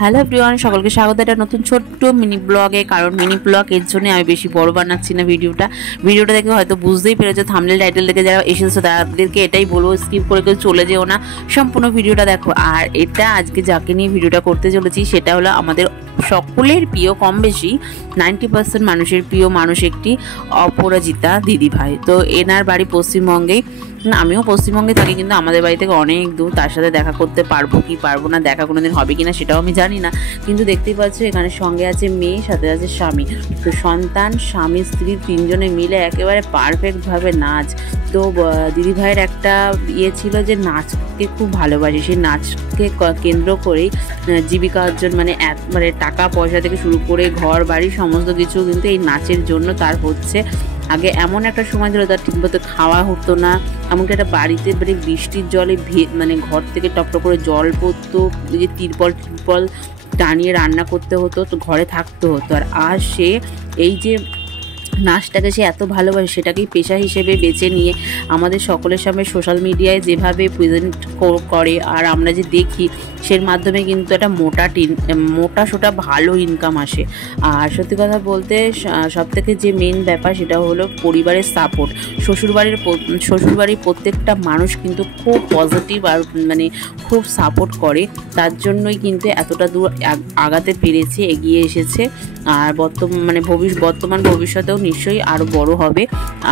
Hello everyone, সকলকে স্বাগত একটা নতুন ছোট্ট মিনি ব্লগে। কারণ মিনি ব্লগ এর জন্য আমি বেশি বড় বানাচ্ছি না ভিডিওটা দেখে হয়তো বুঝতেই পেরেছো, থাম্বনেল টাইটেল দেখে যারা এসেছো তাদেরকে এটাই বলবো, স্কিপ করে কেউ চলে যেও না, সম্পূর্ণ ভিডিওটা দেখো। আর এটা আজকে যাকে নিয়ে ভিডিওটা করতে চলেছি সেটা হলো আমাদের সকলের প্রিয়, কম বেশি 90% মানুষের প্রিয় মানুষ, একটি অপরাজিতা দিদিভাই। তো এনার বাড়ি পশ্চিমবঙ্গেই, আমিও পশ্চিমবঙ্গে থাকি, কিন্তু আমাদের বাড়ি থেকে অনেক দূর। তার সাথে দেখা করতে পারবো কি পারবো না, দেখা কোনোদিন হবে কিনা সেটাও আমি জানি না, কিন্তু দেখতেই পাচ্ছ এখানে সঙ্গে আছে মেয়ে, সাথে আছে স্বামী। তো সন্তান, স্বামী, স্ত্রী তিনজনে মিলে একেবারে পারফেক্টভাবে নাচ। তো দিদিভাইয়ের একটা ইয়ে ছিল যে নাচকে খুব ভালোবাসে, সেই নাচকে কেন্দ্র করেই জীবিকা অর্জন, মানে টাকা পয়সা থেকে শুরু করে ঘর বাড়ি সমস্ত কিছু কিন্তু এই নাচের জন্য তার হচ্ছে। আগে এমন একটা সময় ধরে তার ঠিকমতো খাওয়া হতো না, এমনকি একটা বাড়িতে মানে বৃষ্টির জলে মানে ঘর থেকে টপটপ করে জল পড়তো, যে তিরপল টানিয়ে রান্না করতে হতো, তো ঘরে থাকতে হতো। আর আজ সে এই যে নাচটাকে সে এত ভালোবাসে, সেটাকেই পেশা হিসেবে বেছে নিয়ে আমাদের সকলের সামনে সোশ্যাল মিডিয়ায় যেভাবে প্রেজেন্ট করে আর আমরা যে দেখি, সের মাধ্যমে কিন্তু একটা মোটা সোটা ভালো ইনকাম আসে। আর সত্যি কথা বলতে সবথেকে যে মেন ব্যাপার সেটা হলো পরিবারের সাপোর্ট। শ্বশুরবাড়ির প্রত্যেকটা মানুষ কিন্তু খুব পজিটিভ আর মানে খুব সাপোর্ট করে, তার জন্যই কিন্তু এতটা দূর আগাতে পেরেছে, এগিয়ে এসেছে। আর বর্তমান ভবিষ্যতেও নিশ্চয়ই আরও বড় হবে।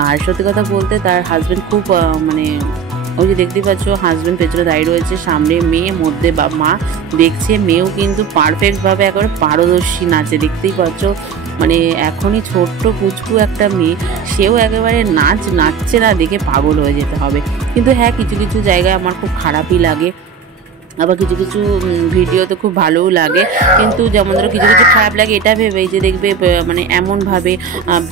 আর সত্যি কথা বলতে তার হাজব্যান্ড খুব ওই যে দেখতেই পাচ্ছ, হাজব্যান্ড পেছনে দাঁড়িয়ে রয়েছে, সামনে মেয়ে, মধ্যে মা দেখছে। মেয়েও কিন্তু পারফেক্টভাবে একেবারে পারদর্শী নাচে, দেখতেই পাচ্ছ। মানে এখনই ছোট্ট কুচকু একটা মেয়ে, সেও একেবারে নাচছে না দেখে পাগল হয়ে যেতে হবে। কিন্তু হ্যাঁ, কিছু কিছু জায়গায় আমার খুব খারাপই লাগে, আবার কিছু কিছু ভিডিওতে খুব ভালোও লাগে। কিন্তু যেমন ধরো কিছু কিছু খারাপ লাগে এটা ভেবেই যে দেখবে মানে এমনভাবে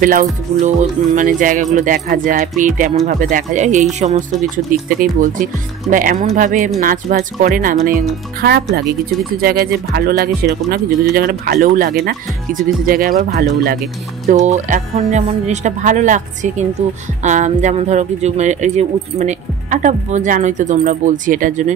ব্লাউজগুলো মানে জায়গাগুলো দেখা যায়, পেট এমনভাবে দেখা যায়, এই সমস্ত কিছুর দিক থেকেই বলছি। বা এমনভাবে নাচ বাজ করে না, মানে খারাপ লাগে। কিছু কিছু জায়গায় যে ভালো লাগে সেরকম না, কিছু কিছু জায়গায় ভালোও লাগে না, কিছু কিছু জায়গায় আবার ভালোও লাগে। তো এখন যেমন জিনিসটা ভালো লাগছে, কিন্তু যেমন ধরো কিছু এই যে মানে একটা জানোই তো তোমরা, বলছি এটার জন্য।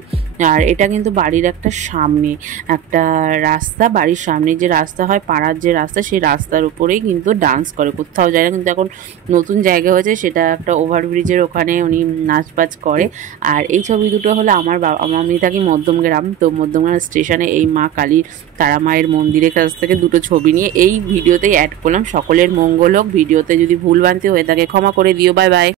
আর এটা কিন্তু বাড়ির একটা সামনে একটা রাস্তা, বাড়ির সামনে যে রাস্তা হয়, পাড়ার যে রাস্তা, সেই রাস্তার উপরেই কিন্তু ডান্স করে, কোথাও যায় না। কিন্তু এখন নতুন জায়গা হয়েছে, সেটা একটা ওভারব্রিজের ওখানে উনি নাচ বাজ করে। আর এই ছবি দুটো হলো আমি থাকি মধ্যমগ্রাম, তো মধ্যমগ্রাম স্টেশনে এই মা কালী তারা মায়ের মন্দিরের কাছ থেকে দুটো ছবি নিয়ে এই ভিডিওতেই অ্যাড করলাম। সকলের মঙ্গল হোক। ভিডিওতে যদি ভুলভ্রান্তি হয়ে থাকে ক্ষমা করে দিও। Bye bye.